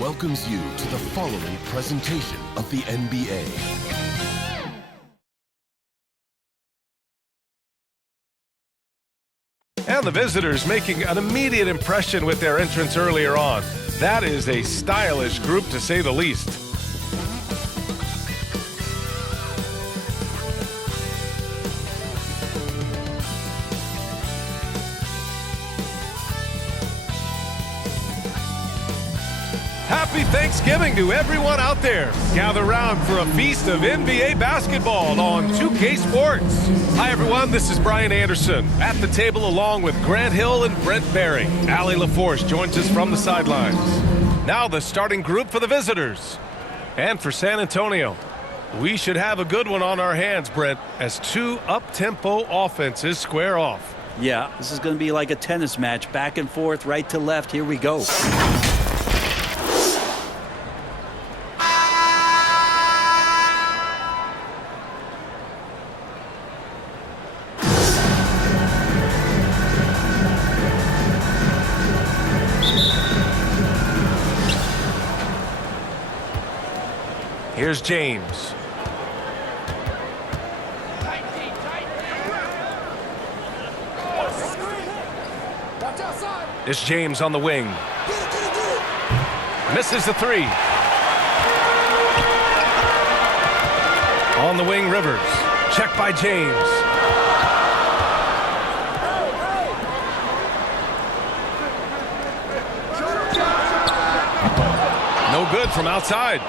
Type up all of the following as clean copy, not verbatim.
welcomes you to the following presentation of the NBA. And the visitors making an immediate impression with their entrance earlier on. That is a stylish group, to say the least. Happy Thanksgiving to everyone out there. Gather round for a feast of NBA basketball on 2K Sports. Hi, everyone. This is Brian Anderson at the table along with Grant Hill and Brent Barry. Allie LaForce joins us from the sidelines. Now the starting group for the visitors. And for San Antonio, we should have a good one on our hands, Brent, as two up-tempo offenses square off. Yeah, this is going to be like a tennis match, back and forth, right to left. Here we go. Here's James. It's James on the wing. Misses the three. On the wing, Rivers. Check by James. No good from outside.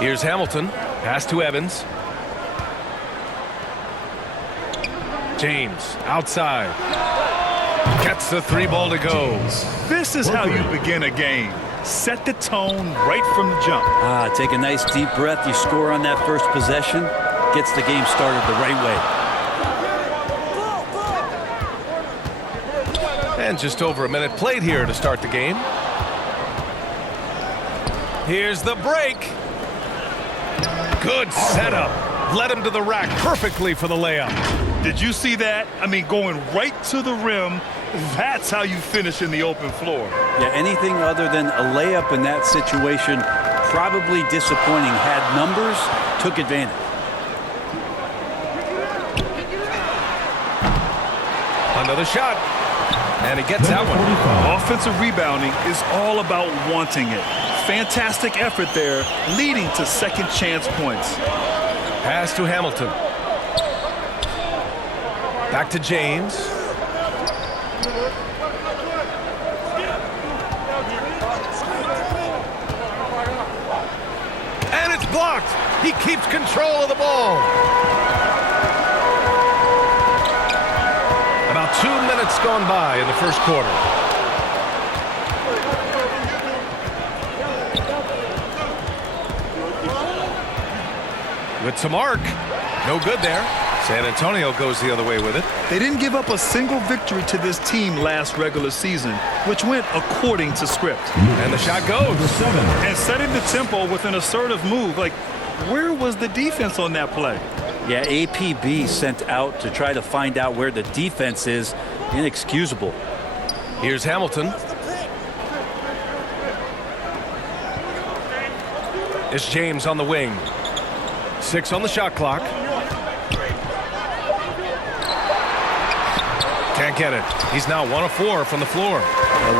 Here's Hamilton. Pass to Evans. James outside. Gets the three ball to go. This is how you begin a game. Set the tone right from the jump. Take a nice deep breath. You score on that first possession. Gets the game started the right way. And just over a minute played here to start the game. Here's the break. Good setup. Led him to the rack perfectly for the layup. Did you see that? I mean, going right to the rim. That's how you finish in the open floor. Yeah, anything other than a layup in that situation, probably disappointing. Had numbers, took advantage. Another shot. And he gets that one. Offensive rebounding is all about wanting it. Fantastic effort there, leading to second chance points. Pass to Hamilton. Back to James. And it's blocked. He keeps control of the ball. About 2 minutes gone by in the first quarter. With some arc. No good there. San Antonio goes the other way with it. They didn't give up a single victory to this team last regular season, which went according to script. And the shot goes. And setting the tempo with an assertive move. Like, where was the defense on that play? Yeah, APB sent out to try to find out where the defense is. Inexcusable. Here's Hamilton. It's James on the wing. 6 on the shot clock. Can't get it. He's now 1 of 4 from the floor.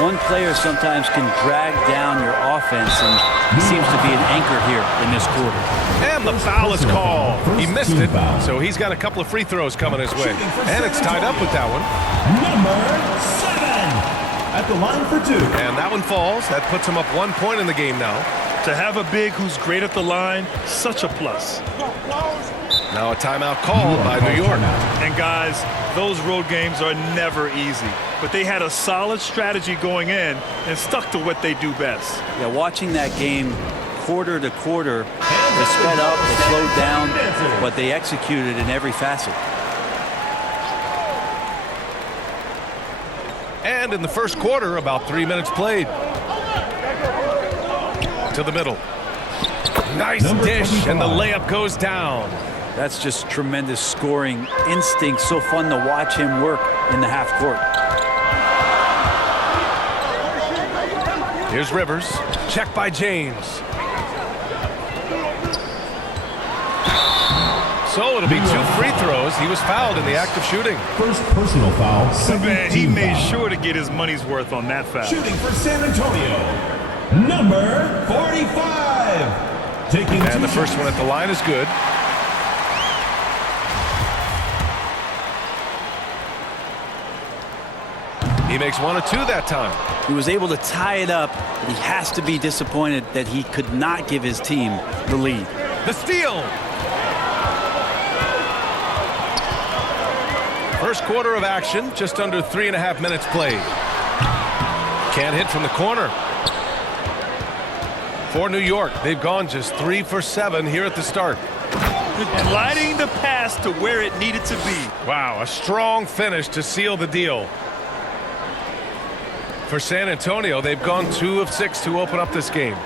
One player sometimes can drag down your offense, and he seems to be an anchor here in this quarter. And the foul is called. He missed it, so he's got a couple of free throws coming his way. And it's tied up with that one. Number 7 at the line for 2. And that one falls. That puts him up 1 point in the game now. To have a big who's great at the line, such a plus. Now a timeout called by New York. And guys, those road games are never easy. But they had a solid strategy going in and stuck to what they do best. Yeah, watching that game quarter to quarter, they sped up, they slowed down, but they executed in every facet. And in the first quarter, about 3 minutes played. To the middle. Nice dish, and the layup goes down. That's just tremendous scoring instinct. So fun to watch him work in the half court. Here's Rivers. Check by James. So it'll be 2 free throws. He was fouled in the act of shooting. First personal foul. Second Man, he team made foul. sure to get his money's worth on that foul. Shooting for San Antonio, number 45. Taking And two the first shots. one at the line is good. He makes 1 of 2 that time. He was able to tie it up, but he has to be disappointed that he could not give his team the lead. The steal. First quarter of action, just under 3.5 minutes played. Can't hit from the corner. For New York, they've gone just 3 for 7 here at the start. Gliding the pass to where it needed to be. Wow, a strong finish to seal the deal. For San Antonio, they've gone 2 of 6 to open up this game.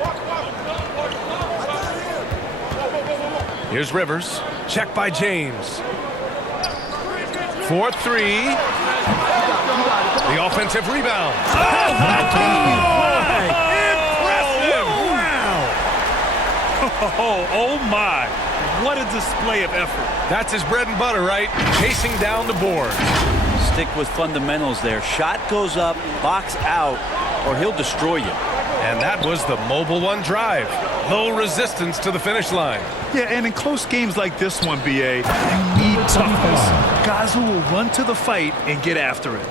Here's Rivers. Check by James. 4-3. The offensive rebound. Impressive! Oh my. What a display of effort. That's his bread and butter, right? Chasing down the board. Stick with fundamentals there. Shot goes up, box out, or he'll destroy you. And that was the Mobile One drive. Low resistance to the finish line. Yeah, and in close games like this one, BA, you need toughness. Guys who will run to the fight and get after it.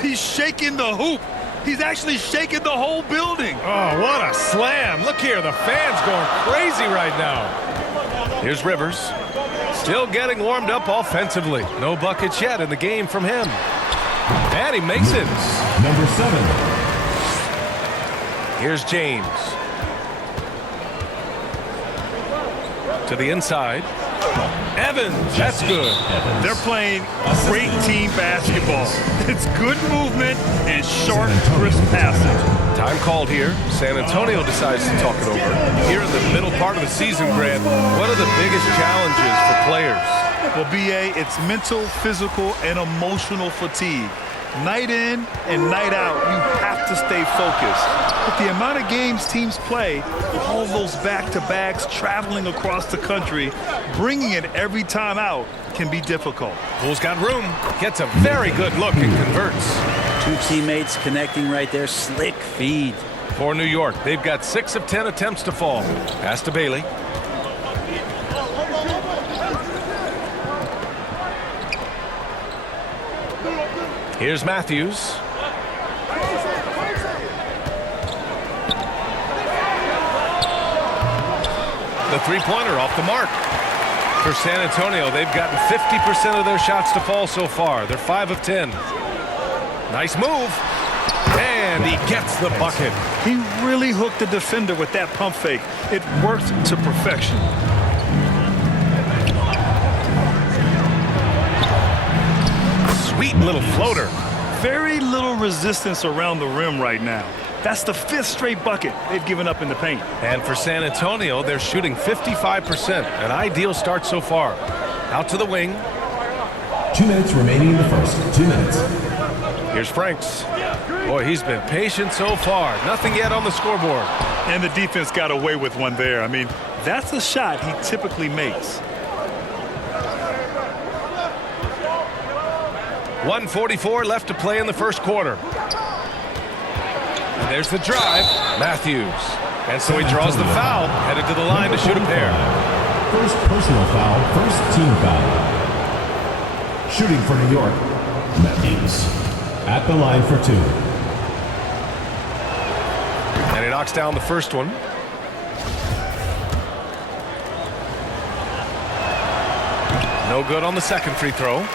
He's shaking the hoop. He's actually shaking the whole building. Oh, what a slam. Look here, the fans going crazy right now. Here's Rivers. Still getting warmed up offensively. No buckets yet in the game from him. And he makes it. Number 7. Here's James. To the inside. Evans, that's good. They're playing great team basketball. It's good movement and sharp, crisp passing. Time called here. San Antonio decides to talk it over. Here in the middle part of the season, Grant, what are the biggest challenges for players? Well, BA, it's mental, physical, and emotional fatigue. Night in and night out, you have to stay focused. But the amount of games teams play, all those back-to-backs, traveling across the country, bringing it every time out can be difficult. Pool's got room. Gets a very good look and converts. 2 teammates connecting right there. Slick feed. For New York, they've got 6 of 10 attempts to fall. Pass to Bailey. Here's Matthews. The three-pointer off the mark. For San Antonio, they've gotten 50% of their shots to fall so far. They're 5 of 10. Nice move. And he gets the bucket. He really hooked the defender with that pump fake. It worked to perfection. Sweet little floater. Very little resistance around the rim right now. That's the 5th straight bucket they've given up in the paint. And for San Antonio, they're shooting 55%. An ideal start so far. Out to the wing. 2 minutes remaining in the first. 2 minutes. Here's Franks. Boy, he's been patient so far. Nothing yet on the scoreboard. And the defense got away with one there. I mean, that's a shot he typically makes. 1:44 left to play in the first quarter. And there's the drive. Matthews. And so he draws the foul. Headed to the line to shoot a pair. First personal foul. First team foul. Shooting for New York, Matthews. At the line for 2. And he knocks down the first one. No good on the second free throw.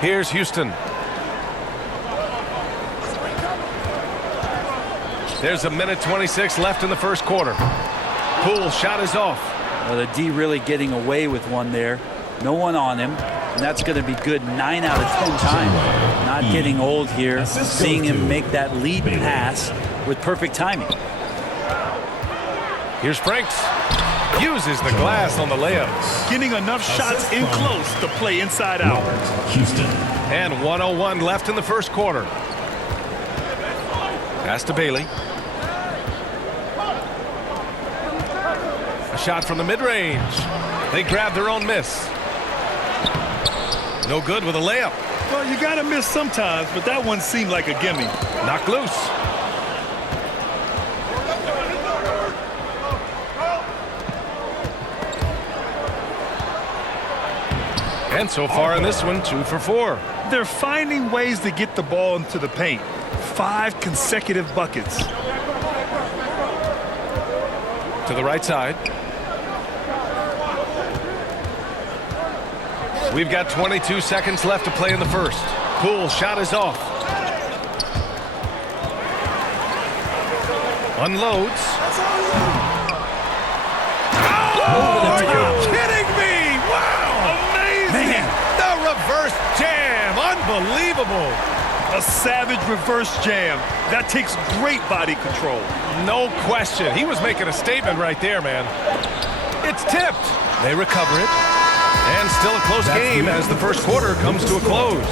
Here's Houston. There's a minute 26 left in the first quarter. Poole shot is off. The D really getting away with one there. No one on him. And that's going to be good 9 out of 10 times. Not getting old here. Seeing him make that lead pass with perfect timing. Here's Franks. Uses the glass on the layup. Getting enough shots in close to play inside out. Houston. And 1:01 left in the first quarter. Pass to Bailey. A shot from the mid-range. They grab their own miss. No good with a layup. Well, you got to miss sometimes, but that one seemed like a gimme. Knocked loose. And so far in this one, 2 for 4. They're finding ways to get the ball into the paint. 5 consecutive buckets. To the right side. We've got 22 seconds left to play in the first. Poole shot is off. Unloads. Oh, are you kidding me? Wow! Amazing! Man. The reverse jam. Unbelievable. A savage reverse jam. That takes great body control. No question. He was making a statement right there, man. It's tipped. They recover it. And still a close game as the first quarter comes to a close.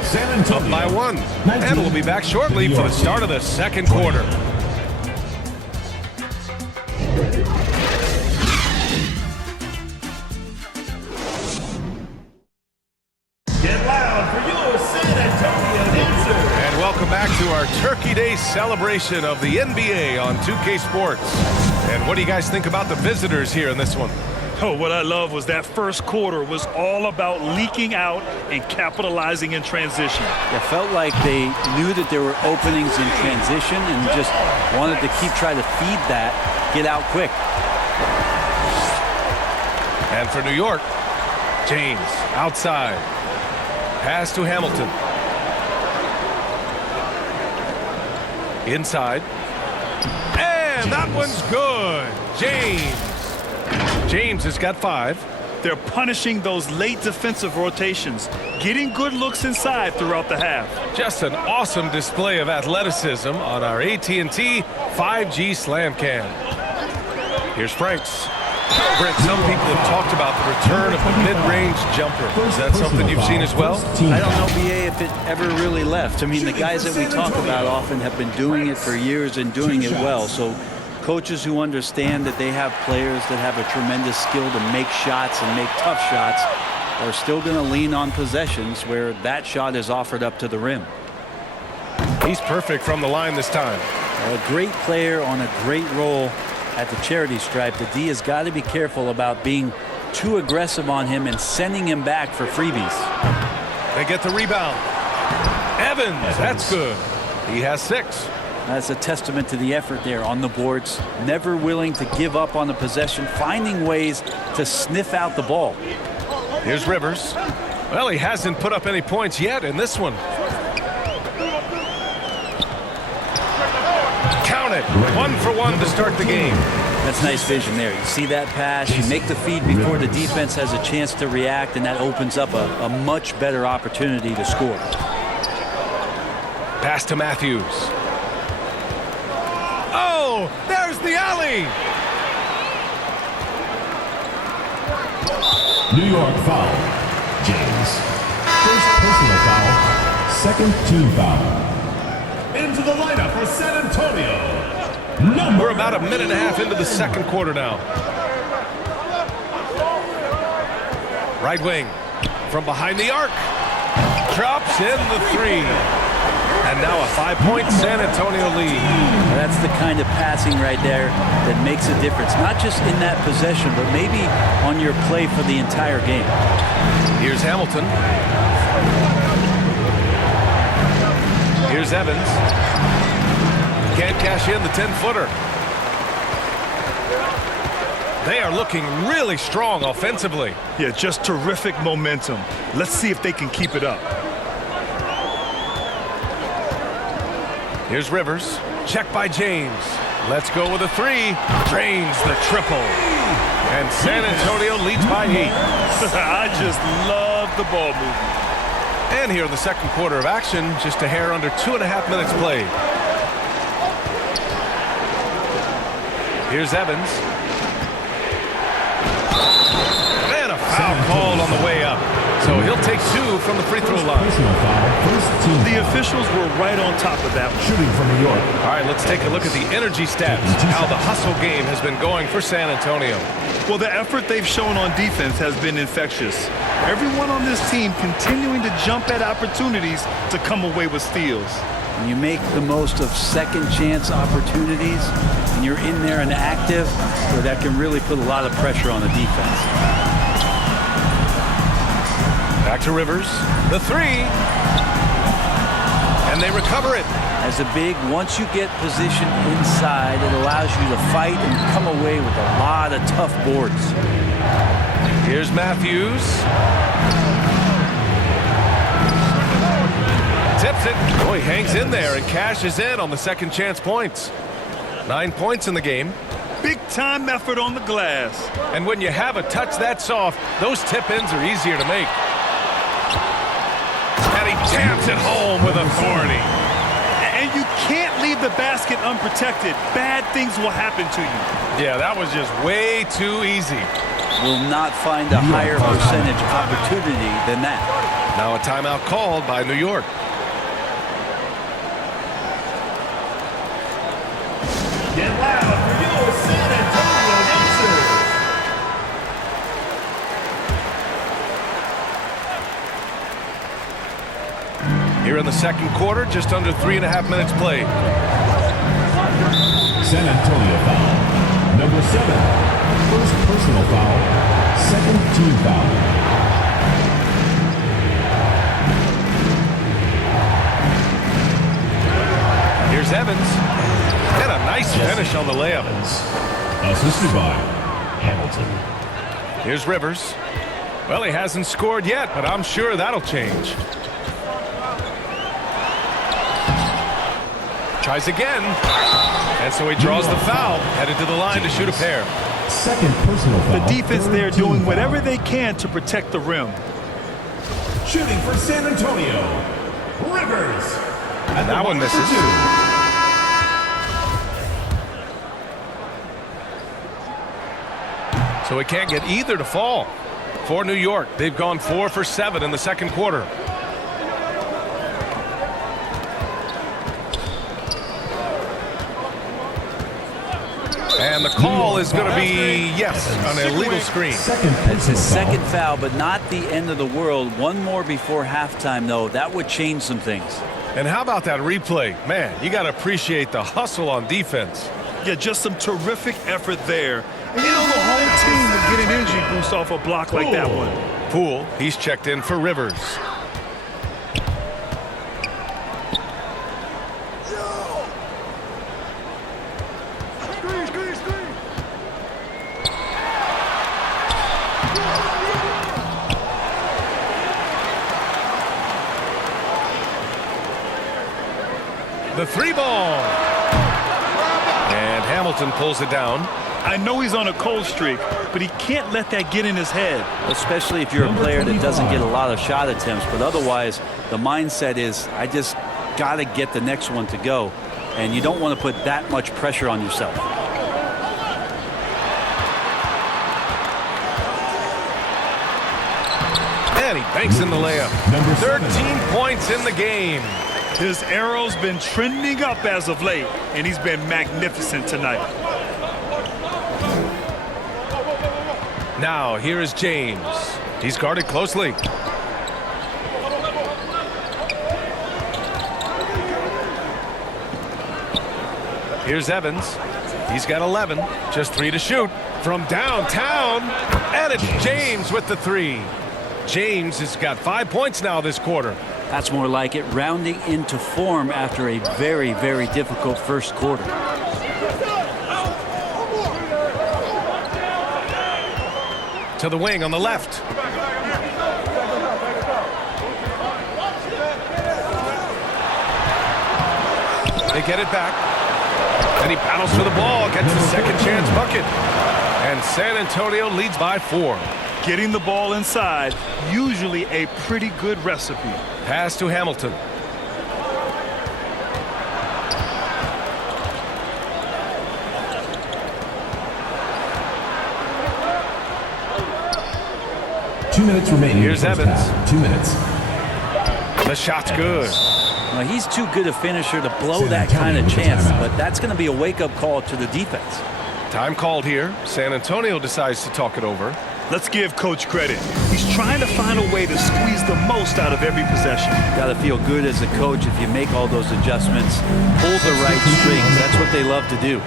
San Antonio. Up by 1. And we'll be back shortly for the start of the second quarter. Get loud for your San Antonio answer. And welcome back to our Turkey Day celebration of the NBA on 2K Sports. And what do you guys think about the visitors here in this one? Oh, what I love was that first quarter was all about leaking out and capitalizing in transition. It felt like they knew that there were openings in transition and just wanted to try to feed that, get out quick. And for New York, James outside. Pass to Hamilton. Inside. And that one's good. James has got 5. They're punishing those late defensive rotations, getting good looks inside throughout the half. Just an awesome display of athleticism on our AT&T 5G Slam Cam. Here's Franks. Brent, some people have talked about the return of the mid-range jumper. Is that something you've seen as well? I don't know, BA, if it ever really left. I mean, the guys that we talk about often have been doing it for years and doing it well. So coaches who understand that they have players that have a tremendous skill to make shots and make tough shots are still going to lean on possessions where that shot is offered up to the rim. He's perfect from the line this time. A great player on a great role at the charity stripe. The D has got to be careful about being too aggressive on him and sending him back for freebies. They get the rebound. Evans, that's good. He has 6. That's a testament to the effort there on the boards. Never willing to give up on the possession, finding ways to sniff out the ball. Here's Rivers. Well, he hasn't put up any points yet in this one. Count it. 1 for 1 to start the game. That's nice vision there. You see that pass, you make the feed before the defense has a chance to react, and that opens up a much better opportunity to score. Pass to Matthews. Oh, there's the alley. New York foul. James. First personal foul. Second team foul. Into the lineup for San Antonio. We're about a minute and a half into the second quarter now. Right wing from behind the arc. Drops in the 3. And now a 5-point San Antonio lead. That's the kind of passing right there that makes a difference. Not just in that possession, but maybe on your play for the entire game. Here's Hamilton. Here's Evans. Can't cash in the 10-footer. They are looking really strong offensively. Yeah, just terrific momentum. Let's see if they can keep it up. Here's Rivers. Check by James. Let's go with a 3. Drains the triple. And San Antonio leads by 8. I just love the ball movement. And here in the second quarter of action, just a hair under 2.5 minutes played. Here's Evans. And a foul called on the way up. So he'll take 2 from the free throw line. Personal foul, first team The foul. officials were right on top of that one. Shooting for New York. All right, let's take a look at the energy stats. How the hustle game has been going for San Antonio. Well, the effort they've shown on defense has been infectious. Everyone on this team continuing to jump at opportunities to come away with steals. When you make the most of second chance opportunities and you're in there and active, well, that can really put a lot of pressure on the defense. Back to Rivers. The 3. And they recover it. As a big, once you get positioned inside, it allows you to fight and come away with a lot of tough boards. Here's Matthews. Tips it. Oh, he hangs in there and cashes in on the second chance points. 9 points in the game. Big time effort on the glass. And when you have a touch that soft, those tip-ins are easier to make. And he jams it home with authority. And you can't leave the basket unprotected. Bad things will happen to you. Yeah, that was just way too easy. Will not find a higher percentage opportunity than that. Now a timeout called by New York. Get loud for your San Antonio Youngsters. Here in the second quarter, just under 3.5 minutes played. San Antonio foul. Number 7. First personal foul. Second team foul. Here's Evans. And a nice finish on the layup. Assisted by Hamilton. Here's Rivers. Well, he hasn't scored yet, but I'm sure that'll change. Tries again. And so he draws the foul, headed to the line to shoot a pair. Second personal foul. The defense third there team doing foul. whatever they can to protect the rim. Shooting for San Antonio. Rivers. At the That one line for misses. 2. So he can't get either to fall. For New York, they've gone 4 for 7 in the second quarter. And the call is going to be, yes, an illegal screen. Second It's his personal second foul, but not the end of the world. One more before halftime, though. That would change some things. And how about that replay? Man, you got to appreciate the hustle on defense. Yeah, just some terrific effort there. And you know the whole team will get an energy boost off a block like that one. Poole, he's checked in for Rivers. The 3-ball. And Hamilton pulls it down. I know he's on a cold streak, but he can't let that get in his head. Especially if you're a player that doesn't get a lot of shot attempts. But otherwise, the mindset is, I just got to get the next one to go. And you don't want to put that much pressure on yourself. And he banks in the layup. Number 7. 13 points in the game. His arrow's been trending up as of late, and he's been magnificent tonight. Now, here is James. He's guarded closely. Here's Evans. He's got 11. Just 3 to shoot. From downtown. And it's James with the 3. James has got 5 points now this quarter. That's more like it, rounding into form after a very, very difficult first quarter. To the wing on the left. They get it back. And he paddles for the ball, gets the second chance bucket. And San Antonio leads by 4. Getting the ball inside, usually a pretty good recipe. Pass to Hamilton. 2 minutes remaining. Here's in the first Evans. half. 2 minutes. The shot's good. Well, he's too good a finisher to blow San that kind of Antonio with the chance, timeout. but that's going to be a wake-up call to the defense. Time called here. San Antonio decides to talk it over. Let's give Coach credit. He's trying to find a way to squeeze the most out of every possession. Got to feel good as a coach if you make all those adjustments, pull the right strings. That's what they love to do.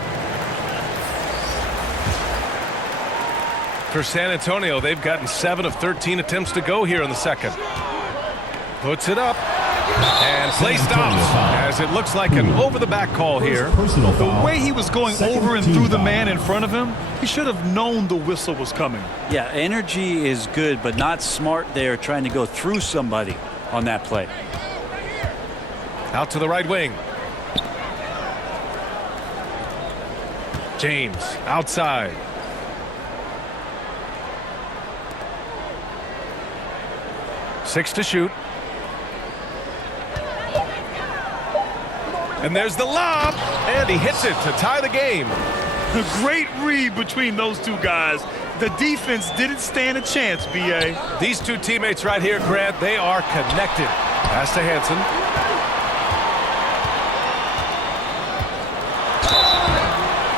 For San Antonio, they've gotten 7 of 13 attempts to go here in the second. Puts it up. And play stops as it looks like an over-the-back call here. Personal The foul. way he was going Second over and team through the foul. man in front of him, he should have known the whistle was coming. Yeah, energy is good, but not smart there trying to go through somebody on that play. Out to the right wing. James outside. Six to shoot. And there's the lob, and he hits it to tie the game. A great read between those two guys. The defense didn't stand a chance, B.A. These two teammates right here, Grant, they are connected. Pass to Hansen.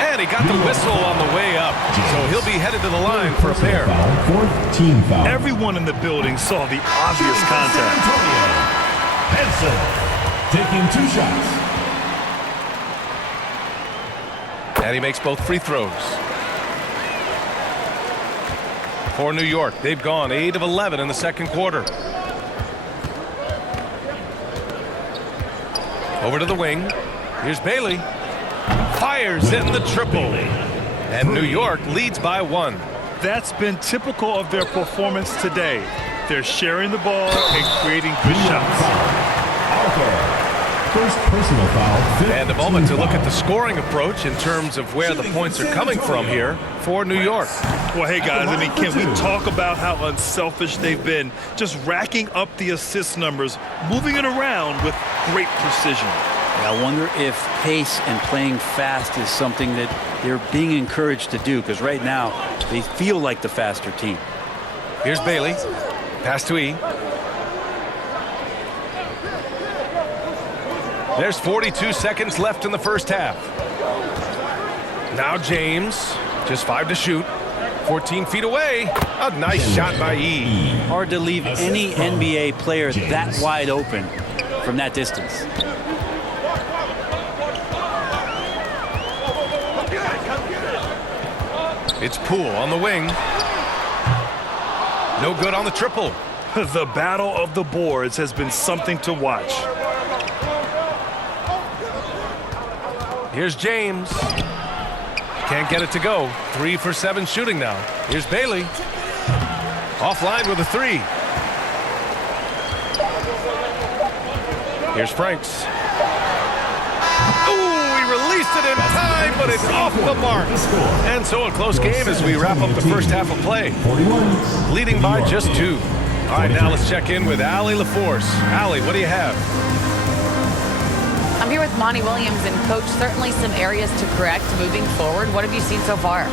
And he got the whistle on the way up, so he'll be headed to the line for a pair. Foul. Fourth team foul. Everyone in the building saw the obvious contact. Hansen taking 2 shots. And he makes both free throws. For New York, they've gone 8 of 11 in the second quarter. Over to the wing. Here's Bailey. Fires in the triple. And New York leads by 1. That's been typical of their performance today. They're sharing the ball and creating good shots. Arthur. First personal foul. Fifth And a moment to team look foul. at the scoring approach in terms of where the points are coming from here for New York. Well, hey, guys, I mean, can we talk about how unselfish they've been? Just racking up the assist numbers, moving it around with great precision. I wonder if pace and playing fast is something that they're being encouraged to do, because right now they feel like the faster team. Here's Bailey. Pass to E. There's 42 seconds left in the first half. Now James, just 5 to shoot. 14 feet away. A nice shot by E. Hard to leave any NBA player that wide open from that distance. It's Poole on the wing. No good on the triple. The battle of the boards has been something to watch. Here's James. Can't get it to go. 3 for 7 shooting now. Here's Bailey. Offline with a 3. Here's Franks. Ooh, he released it in time, but it's off the mark. And so a close game as we wrap up the first half of play. 41. Leading by just 2. All right, now let's check in with Allie LaForce. Allie, what do you have? I'm here with Monty Williams, and Coach, certainly some areas to correct moving forward. What have you seen so far? We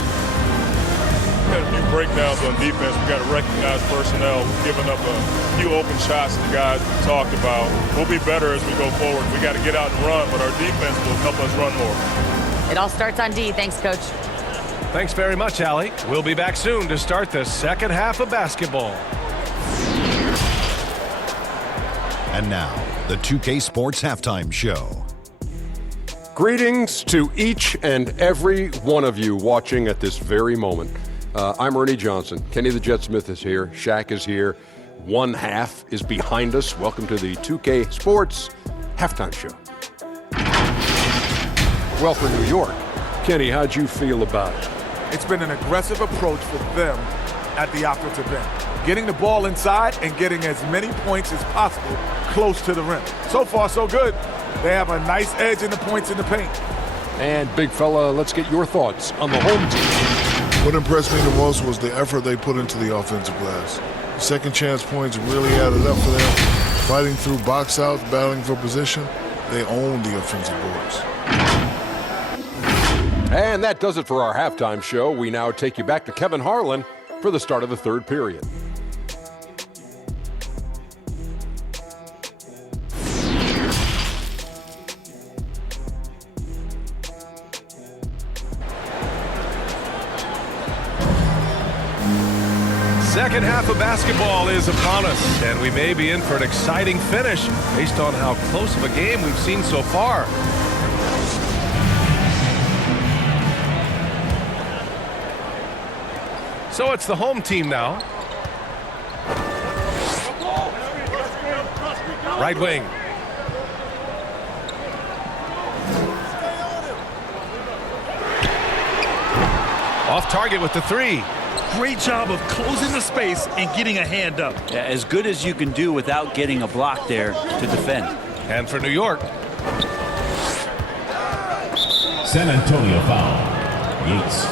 had a few breakdowns on defense. We got to recognize personnel. We're giving up a few open shots to the guys we talked about. We'll be better as we go forward. We got to get out and run, but our defense will help us run more. It all starts on D. Thanks, Coach. Thanks very much, Allie. We'll be back soon to start the second half of basketball. And now, the 2K Sports Halftime Show. Greetings to each and every one of you watching at this very moment. I'm Ernie Johnson. Kenny the Jet Smith is here. Shaq is here. One half is behind us. Welcome to the 2K Sports Halftime Show. Well, for New York, Kenny, how'd you feel about it? It's been an aggressive approach for them at the offensive end. Getting the ball inside and getting as many points as possible close to the rim. So far, so good. They have a nice edge in the points in the paint. And big fella, let's get your thoughts on the home team. What impressed me the most was the effort they put into the offensive glass. Second chance points really added up for them. Fighting through box outs, battling for position, they own the offensive boards. And that does it for our halftime show. We now take you back to Kevin Harlan for the start of the third period. Second half of basketball is upon us, and we may be in for an exciting finish based on how close of a game we've seen so far. So it's the home team now. Right wing. Off target with the three. Great job of closing the space and getting a hand up. Yeah, as good as you can do without getting a block there to defend. And for New York. San Antonio foul. Yates.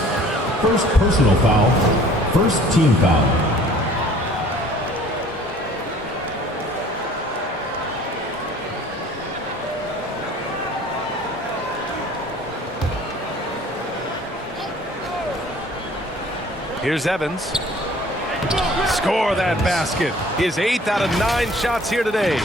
First personal foul. First team foul. Here's Evans. Score that basket. His 8th out of 9 shots here today.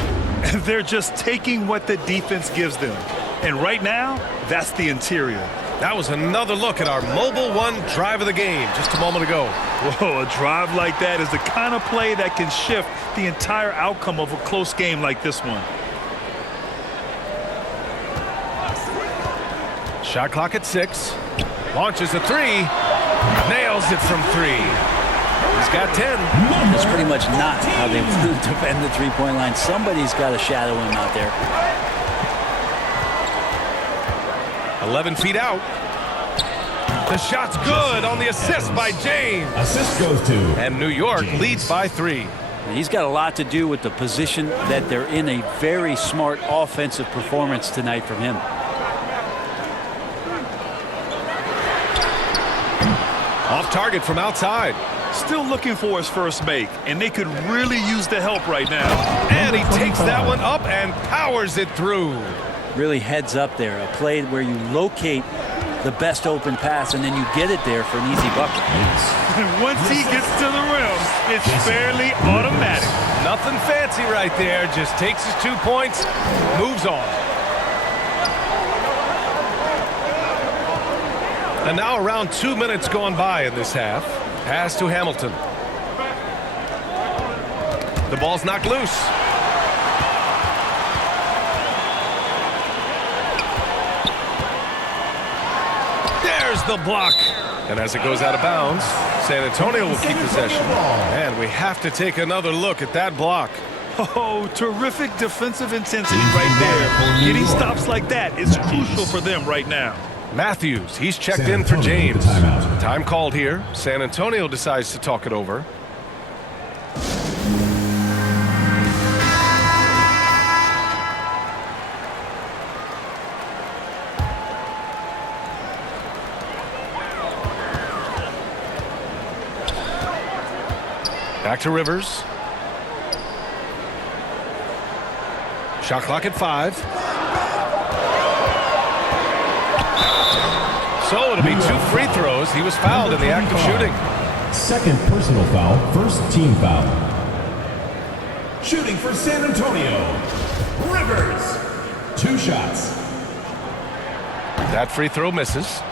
They're just taking what the defense gives them. And right now, that's the interior. That was another look at our Mobile One drive of the game just a moment ago. Whoa, a drive like that is the kind of play that can shift the entire outcome of a close game like this one. Shot clock at 6. Launches a 3. Nails it from 3. He's got 10. That's pretty much not how they want to defend the three-point line. Somebody's got to shadow him out there. 11 feet out. The shot's good on the assist by James. Assist goes to. And New York leads by 3. He's got a lot to do with the position that they're in. A very smart offensive performance tonight from him. Off target from outside. Still looking for his first make, and they could really use the help right now. And he takes that one up and powers it through. Really heads up there. A play where you locate the best open pass and then you get it there for an easy bucket. Once he gets to the rim, it's fairly automatic. Nothing fancy right there. Just takes his 2 points, moves on. And now around 2 minutes gone by in this half. Pass to Hamilton. The ball's knocked loose. There's the block. And as it goes out of bounds, San Antonio will keep possession. And we have to take another look at that block. Oh, terrific defensive intensity right there. Getting stops like that is crucial for them right now. Matthews, he's checked in for James. Time called here. San Antonio decides to talk it over. Back to Rivers. Shot clock at 5. So it'll be 2 free throws. He was fouled in the act of shooting. Second personal foul, first team foul. Shooting for San Antonio, Rivers. 2 shots. That free throw misses.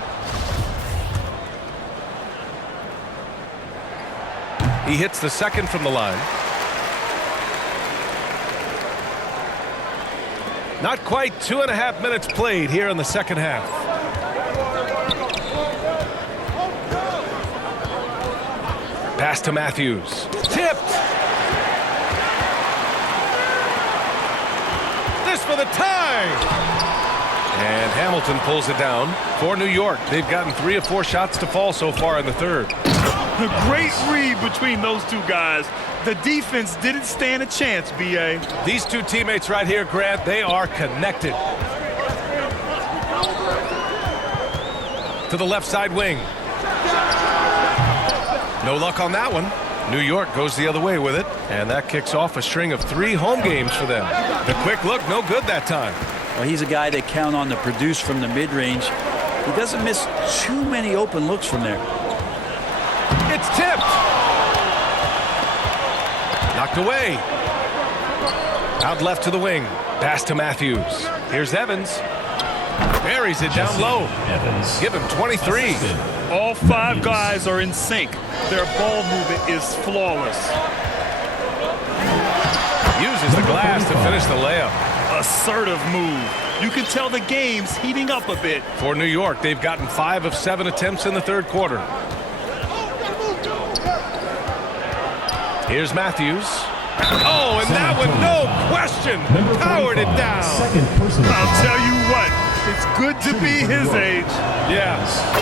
He hits the second from the line. Not quite 2.5 minutes played here in the second half. Pass to Matthews. Tipped. This for the tie. And Hamilton pulls it down for New York. They've gotten 3 of 4 shots to fall so far in the third. A great read between those two guys. The defense didn't stand a chance, B.A. These 2 teammates right here, Grant, they are connected. To the left side wing. No luck on that one. New York goes the other way with it, and that kicks off a string of 3 home games for them. The quick look, no good that time. Well, he's a guy that count on to produce from the mid-range. He doesn't miss too many open looks from there. It's tipped. Knocked away. Out left to the wing. Pass to Matthews. Here's Evans. Buries it down low. Give him 23. All 5 guys are in sync. Their ball movement is flawless. Uses the glass to finish the layup. Assertive move. You can tell the game's heating up a bit. For New York, they've gotten 5 of 7 attempts in the third quarter. Here's Matthews. Oh, and that one, no question, powered it down. I'll tell you what, it's good to be his age. Yeah,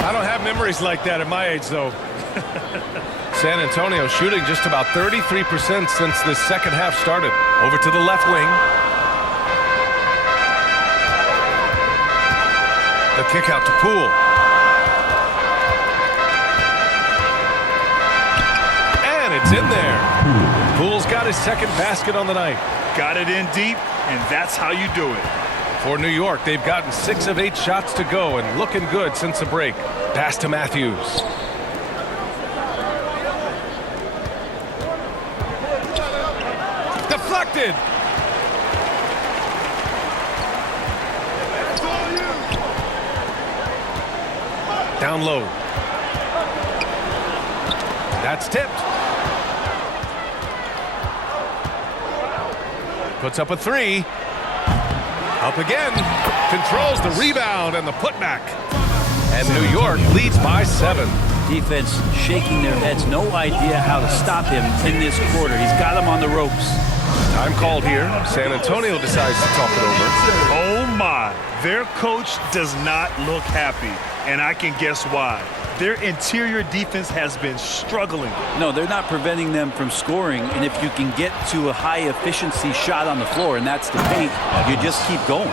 I don't have memories like that at my age, though. San Antonio shooting just about 33% since the second half started. Over to the left wing. The kick out to Poole. And it's in there. Poole's got his second basket on the night. Got it in deep, and that's how you do it. For New York, they've gotten 6 of 8 shots to go and looking good since the break. Pass to Matthews. Deflected. Down low. That's tipped. Puts up a 3. Up again. Controls the rebound and the putback. And New York leads by 7. Defense shaking their heads. No idea how to stop him in this quarter. He's got him on the ropes. Time called here. San Antonio decides to talk it over. Oh, my. Their coach does not look happy, and I can guess why. Their interior defense has been struggling. No, they're not preventing them from scoring, and if you can get to a high-efficiency shot on the floor, and that's the paint, you just keep going.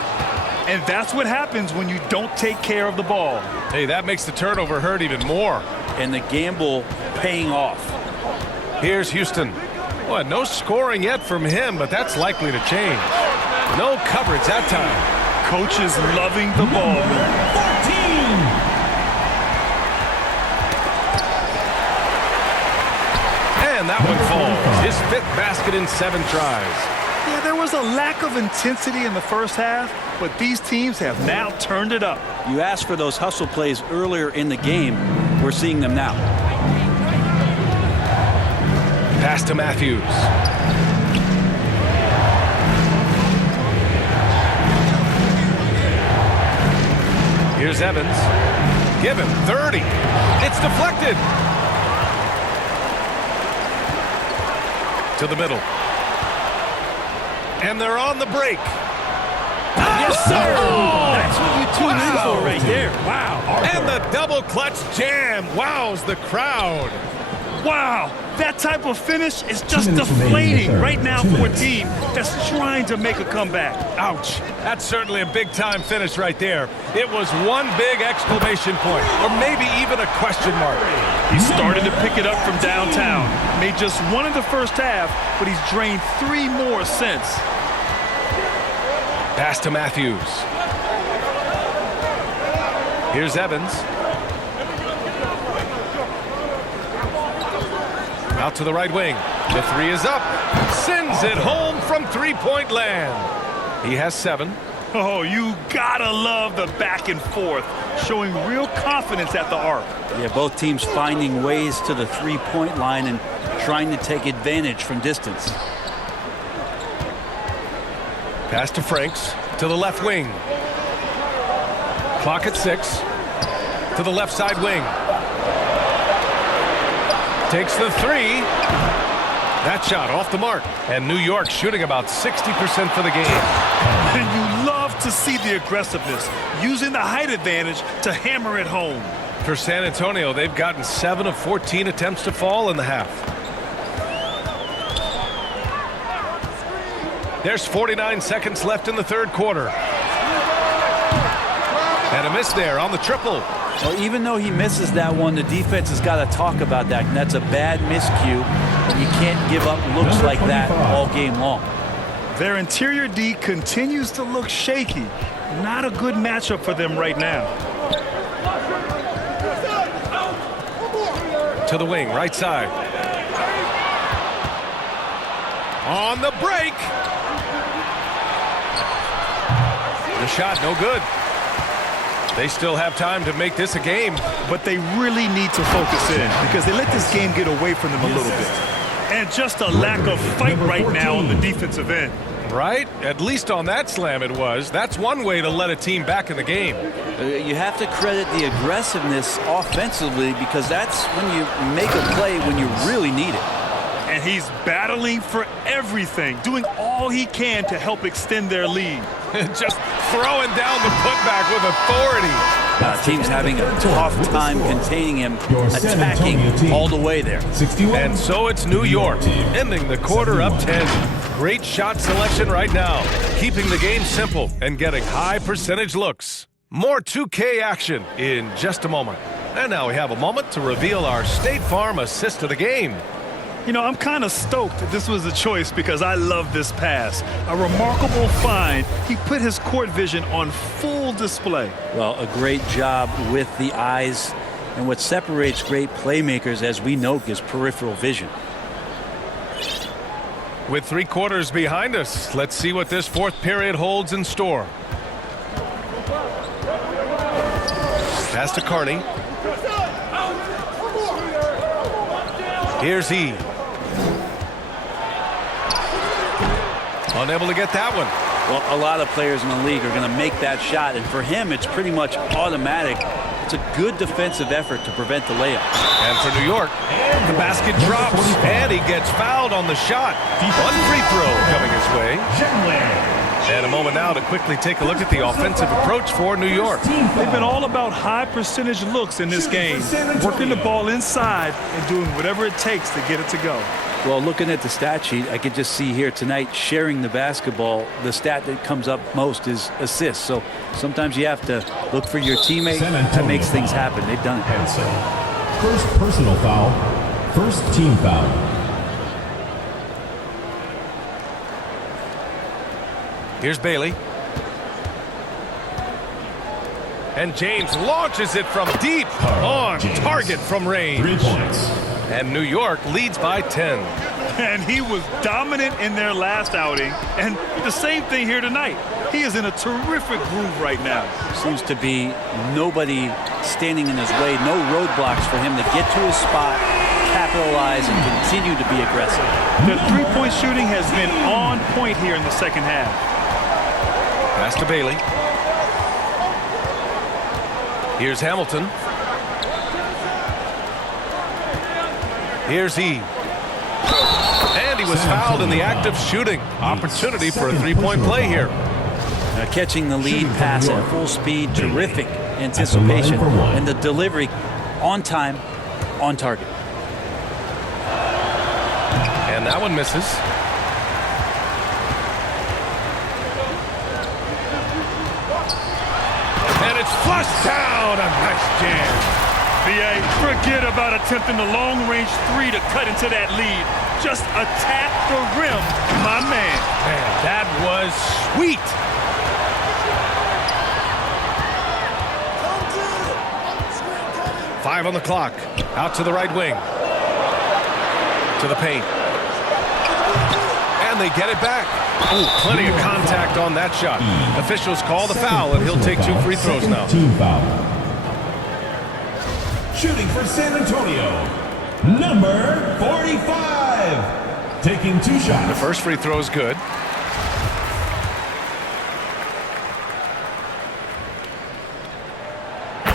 And that's what happens when you don't take care of the ball. Hey, that makes the turnover hurt even more. And the gamble paying off. Here's Houston. Well, no scoring yet from him, but that's likely to change. No coverage that time. Coach is loving the ball. 14. And that one falls. His 5th basket in 7 tries. Yeah, there was a lack of intensity in the first half, but these teams have now turned it up. You asked for those hustle plays earlier in the game. We're seeing them now. Pass to Matthews. Here's Evans. Give him 30. It's deflected. To the middle. And they're on the break. Yes, sir. Oh, that's what you tune in for right there. Wow. And the double clutch jam wows the crowd. Wow, that type of finish is just deflating right now for a team that's trying to make a comeback. Ouch. That's certainly a big-time finish right there. It was one big exclamation point, or maybe even a question mark. He started to pick it up from downtown. Made just 1 in the first half, but he's drained 3 more since. Pass to Matthews. Here's Evans. Out to the right wing. The 3 is up. Sends it home from 3-point land. He has 7. Oh, you gotta love the back and forth, showing real confidence at the arc. Yeah, both teams finding ways to the 3-point line and trying to take advantage from distance. Pass to Franks to the left wing. Clock at 6. To the left side wing. Takes the 3. That shot off the mark. And New York shooting about 60% for the game. And you love to see the aggressiveness, using the height advantage to hammer it home. For San Antonio, they've gotten 7 of 14 attempts to fall in the half. There's 49 seconds left in the third quarter. And a miss there on the triple. Well, even though he misses that one, the defense has got to talk about that. And that's a bad miscue. And you can't give up looks like that all game long. Their interior D continues to look shaky. Not a good matchup for them right now. To the wing, right side. On the break. The shot, no good. They still have time to make this a game. But they really need to focus in because they let this game get away from them a little bit. And just a lack of fight right now on the defensive end. Right? At least on that slam it was. That's one way to let a team back in the game. You have to credit the aggressiveness offensively because that's when you make a play when you really need it. And he's battling for everything, doing all he can to help extend their lead. Just throwing down the putback with authority. Team's having a tough time containing him, attacking all the way there. And so it's New York, ending the quarter up 10. Great shot selection right now, keeping the game simple and getting high percentage looks. More 2K action in just a moment. And now we have a moment to reveal our State Farm assist of the game. You know, I'm kind of stoked that this was a choice because I love this pass. A remarkable find. He put his court vision on full display. Well, a great job with the eyes. And what separates great playmakers, as we know, is peripheral vision. With 3 quarters behind us, let's see what this fourth period holds in store. Pass to Carney. Here's he. Unable to get that one. Well, a lot of players in the league are going to make that shot, and for him, it's pretty much automatic. It's a good defensive effort to prevent the layup. And for New York, the basket drops, and he gets fouled on the shot. One free throw coming his way. And a moment now to quickly take a look at the offensive approach for New York. They've been all about high percentage looks in this game, working the ball inside and doing whatever it takes to get it to go. Well, looking at the stat sheet, I could just see here tonight sharing the basketball. The stat that comes up most is assists. So sometimes you have to look for your teammate. That makes things happen. They've done it. First personal foul. First team foul. Here's Bailey. And James launches it from deep on target from range. 3 points. And New York leads by 10. And he was dominant in their last outing. And the same thing here tonight. He is in a terrific groove right now. Seems to be nobody standing in his way. No roadblocks for him to get to his spot, capitalize, and continue to be aggressive. The three-point shooting has been on point here in the second half. Pass to Bailey. Here's Hamilton. Here's he. And he was fouled in the act of shooting. Opportunity for a three-point play here. Catching the lead pass at full speed, terrific anticipation, and the delivery on time, on target. And that one misses. And it's flushed down. A nice jam. B.A., forget about attempting the long-range three to cut into that lead. Just attack the rim, my man. Man, that was sweet. Five on the clock. Out to the right wing. To the paint. And they get it back. Ooh, plenty of contact on that shot. Officials call the foul, and he'll take 2 free throws now. Team foul. Shooting for San Antonio, number 45. Taking 2 shots. The first free throw is good.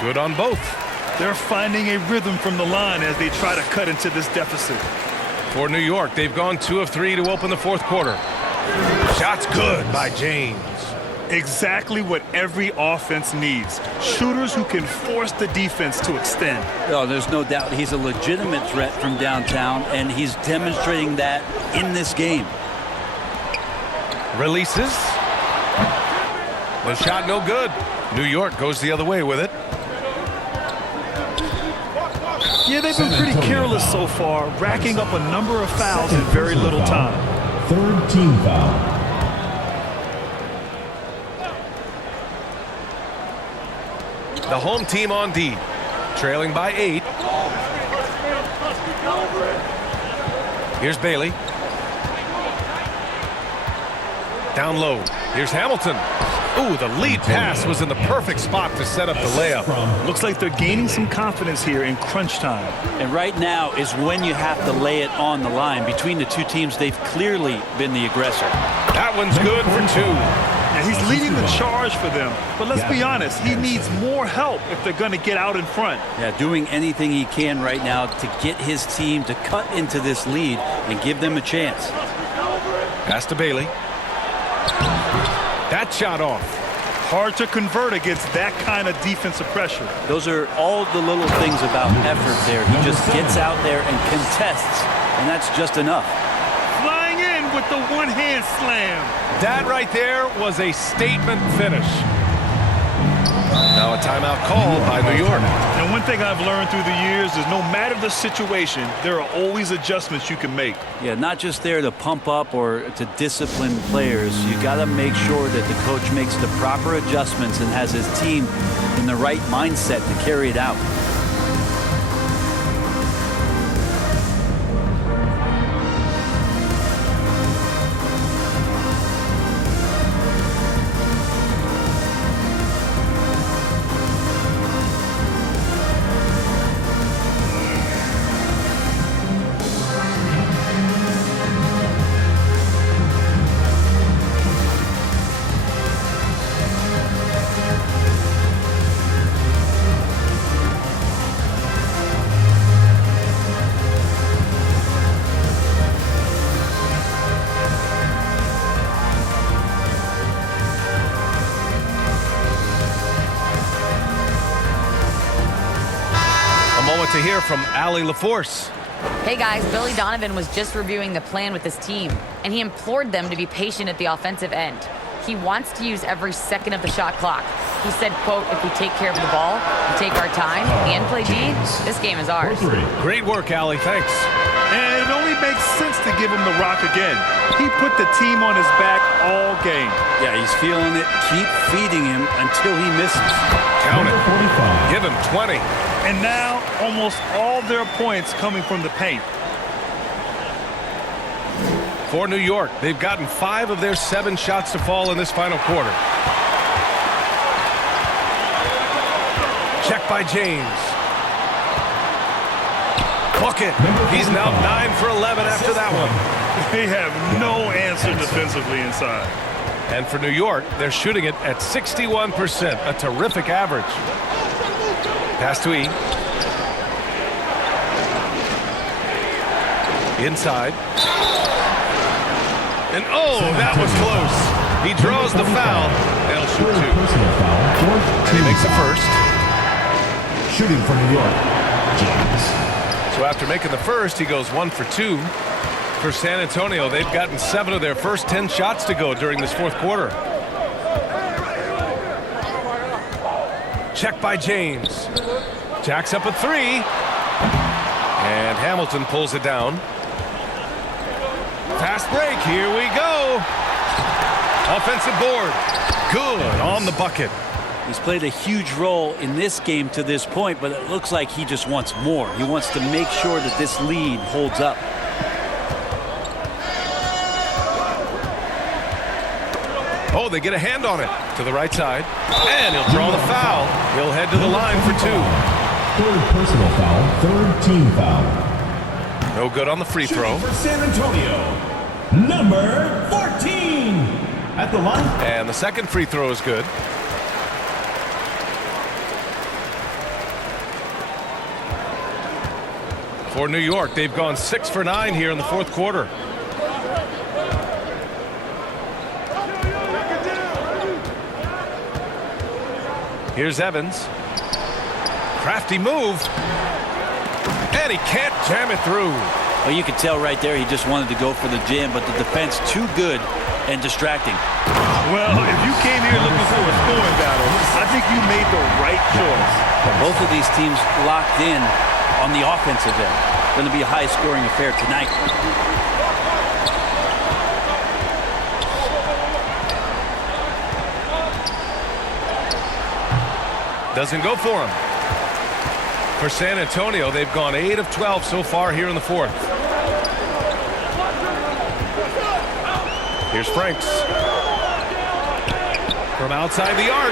Good on both. They're finding a rhythm from the line as they try to cut into this deficit. For New York, they've gone 2 of 3 to open the fourth quarter. Shot's good by James. Exactly what every offense needs. Shooters who can force the defense to extend. Oh, there's no doubt he's a legitimate threat from downtown, and he's demonstrating that in this game. Releases. The shot no good. New York goes the other way with it. Yeah, they've been pretty careless so far, racking up a number of fouls in very little time. Third team foul. The home team on D, trailing by 8. Here's Bailey. Down low. Here's Hamilton. Ooh, the lead pass was in the perfect spot to set up the layup. Looks like they're gaining some confidence here in crunch time. And right now is when you have to lay it on the line. Between the two teams, they've clearly been the aggressor. That one's good for 2. And he's leading the charge for them. But let's be honest, he needs more help if they're going to get out in front. Yeah, doing anything he can right now to get his team to cut into this lead and give them a chance. Pass to Bailey. That shot off. Hard to convert against that kind of defensive pressure. Those are all the little things about effort there. He just gets out there and contests, and that's just enough. Flying in with the one-hand slam. That right there was a statement finish. Now a timeout called by New York. And one thing I've learned through the years is no matter the situation, there are always adjustments you can make. Yeah, not just there to pump up or to discipline players. You got to make sure that the coach makes the proper adjustments and has his team in the right mindset to carry it out. To hear from Allie LaForce. Hey guys, Billy Donovan was just reviewing the plan with his team, and he implored them to be patient at the offensive end. He wants to use every second of the shot clock. He said, quote, if we take care of the ball and take our time and play D, this game is ours. Great work, Allie. Thanks. And it only makes sense to give him the rock again. He put the team on his back all game. Yeah, he's feeling it. Keep feeding him until he misses. Count it. Give him 20. And now almost all their points coming from the paint. For New York, they've gotten 5 of their 7 shots to fall in this final quarter. Check by James. Bucket. He's now 9 for 11 after that one. They have no answer defensively inside. And for New York, they're shooting it at 61%, a terrific average. Pass to E. Inside. And oh, that was close. He draws the foul. They'll shoot 2. And he makes the first. Shooting for New York, James. So after making the first, he goes 1 for 2. For San Antonio, they've gotten 7 of their first 10 shots to go during this fourth quarter. Check by James. Jacks up a 3. And Hamilton pulls it down. Fast break. Here we go. Offensive board. Good on the bucket. He's played a huge role in this game to this point, but it looks like he just wants more. He wants to make sure that this lead holds up. Oh, they get a hand on it to the right side. And he'll draw the foul. He'll head to the line for 2. Third personal foul, third team foul. No good on the free throw. For San Antonio, number 14 at the line. And the second free throw is good. For New York, they've gone 6 for 9 here in the fourth quarter. Here's Evans. Crafty move. And he can't jam it through. Well, you could tell right there he just wanted to go for the jam, but the defense too good and distracting. Well, if you came here looking for a scoring battle, I think you made the right choice. Both of these teams locked in on the offensive end. Going to be a high-scoring affair tonight. Doesn't go for him. For San Antonio, they've gone 8 of 12 so far here in the fourth. Here's Franks. From outside the arc.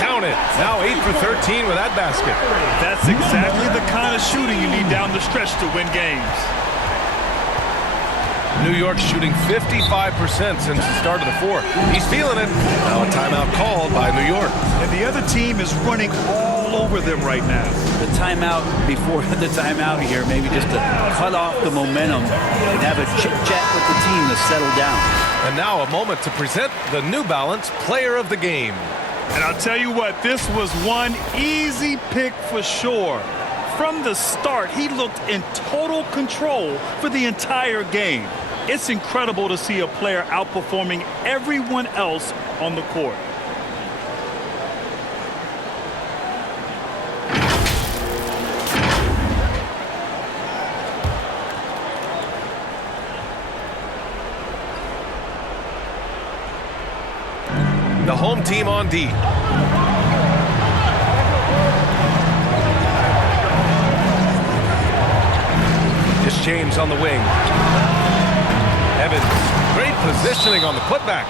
Count it. Now 8 for 13 with that basket. That's exactly the kind of shooting you need down the stretch to win games. New York shooting 55% since the start of the fourth. He's feeling it. Now a timeout called by New York. And the other team is running all over them right now. The timeout before the timeout here, maybe just to cut off the momentum and have a chit-chat with the team to settle down. And now a moment to present the New Balance Player of the Game. And I'll tell you what, this was one easy pick for sure. From the start, he looked in total control for the entire game. It's incredible to see a player outperforming everyone else on the court. The home team on D. It's James on the wing. Evans, great positioning on the putback.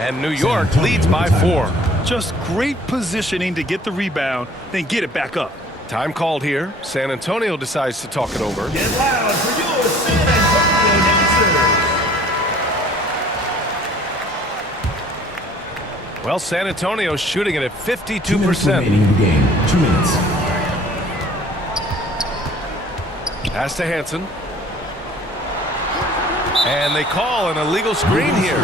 And New York leads by 4. Just great positioning to get the rebound, then get it back up. Time called here. San Antonio decides to talk it over. Get loud for your San Antonio Dancers. Well, San Antonio's shooting it at 52%. 2 minutes remaining in the game. 2 minutes. Pass to Hansen. And they call an illegal screen here.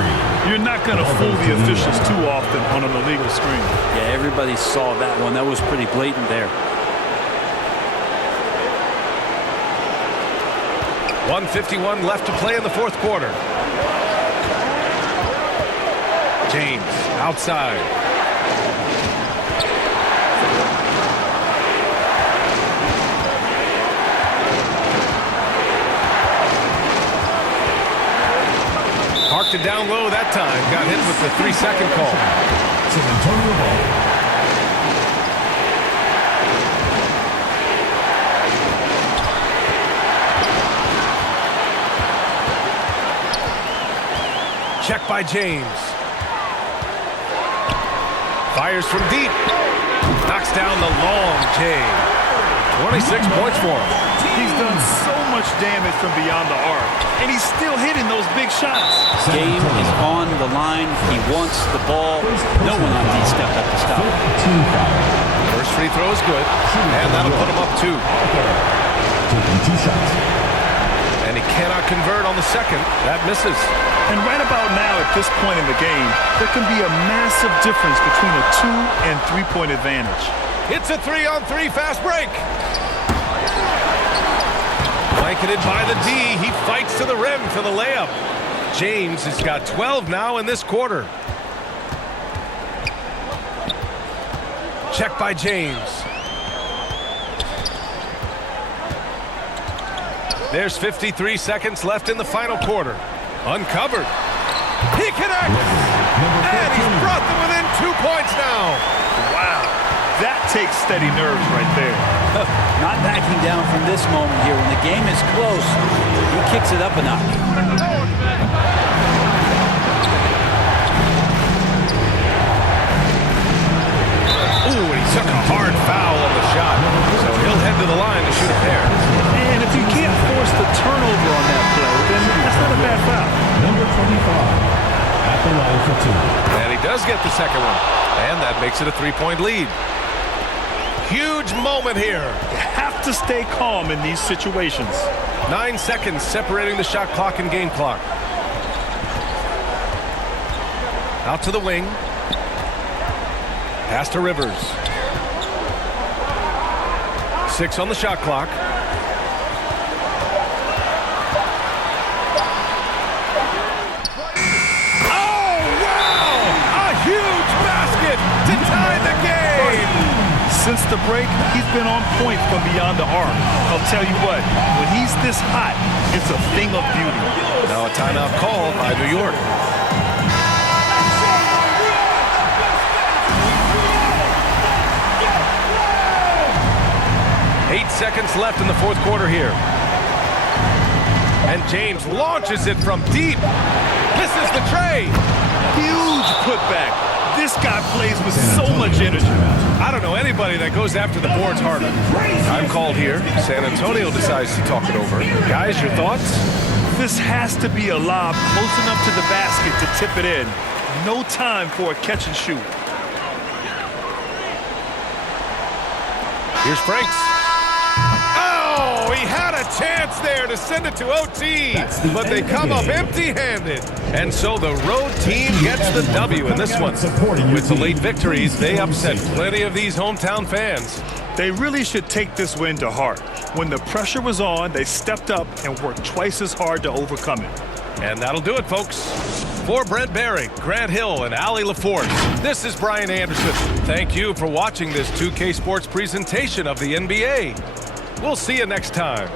You're not going to fool the officials too often on an illegal screen. Yeah, everybody saw that one. That was pretty blatant there. 1:51 left to play in the fourth quarter. James outside. Parked it down low that time. Got hit with the 3-second call. San Antonio ball. Check by James. Fires from deep. Knocks down the long J. 26 points for him. He's done so much damage from beyond the arc, and he's still hitting those big shots. Game is on the line. He wants the ball. No one on D stepped up to stop. First free throw is good, and that'll put him up 2. Taking 2 shots. And he cannot convert on the second. That misses. And right about now, at this point in the game, there can be a massive difference between a 2- and 3-point advantage. It's a 3-on-3 fast break. Blanketed by the D. He fights to the rim for the layup. James has got 12 now in this quarter. Check by James. There's 53 seconds left in the final quarter. Uncovered. He connects. And he's brought them within 2 points now. Wow. That takes steady nerves right there. Not backing down from this moment here. When the game is close, he kicks it up a notch. Ooh, he took a hard foul on the shot. So he'll head to the line to shoot a pair. And if you can't force the turnover on that play, then that's not a bad foul. Number 25 at the line for 2. And he does get the second one. And that makes it a 3-point lead. Huge moment here. You have to stay calm in these situations. 9 seconds separating the shot clock and game clock. Out to the wing. Pass to Rivers. 6 on the shot clock. Oh, wow! A huge basket to tie the game! Since the break, he's been on point from beyond the arc. I'll tell you what, when he's this hot, it's a thing of beauty. Now a timeout called by New York. Eight seconds left in the fourth quarter here. And James launches it from deep. Misses the tray. Huge putback. This This guy plays with so much energy. I don't know anybody that goes after the boards harder. Time called here. San Antonio decides to talk it over. Guys, your thoughts? This has to be a lob close enough to the basket to tip it in. No time for a catch and shoot. Here's Franks. Oh, he had a chance there to send it to OT, but they come up empty-handed. And so the road team gets the W in this one. With the late victories, they upset plenty of these hometown fans. They really should take this win to heart. When the pressure was on, they stepped up and worked twice as hard to overcome it. And that'll do it, folks. For Brent Barry, Grant Hill, and Allie LaForce, this is Brian Anderson. Thank you for watching this 2K Sports presentation of the NBA. We'll see you next time.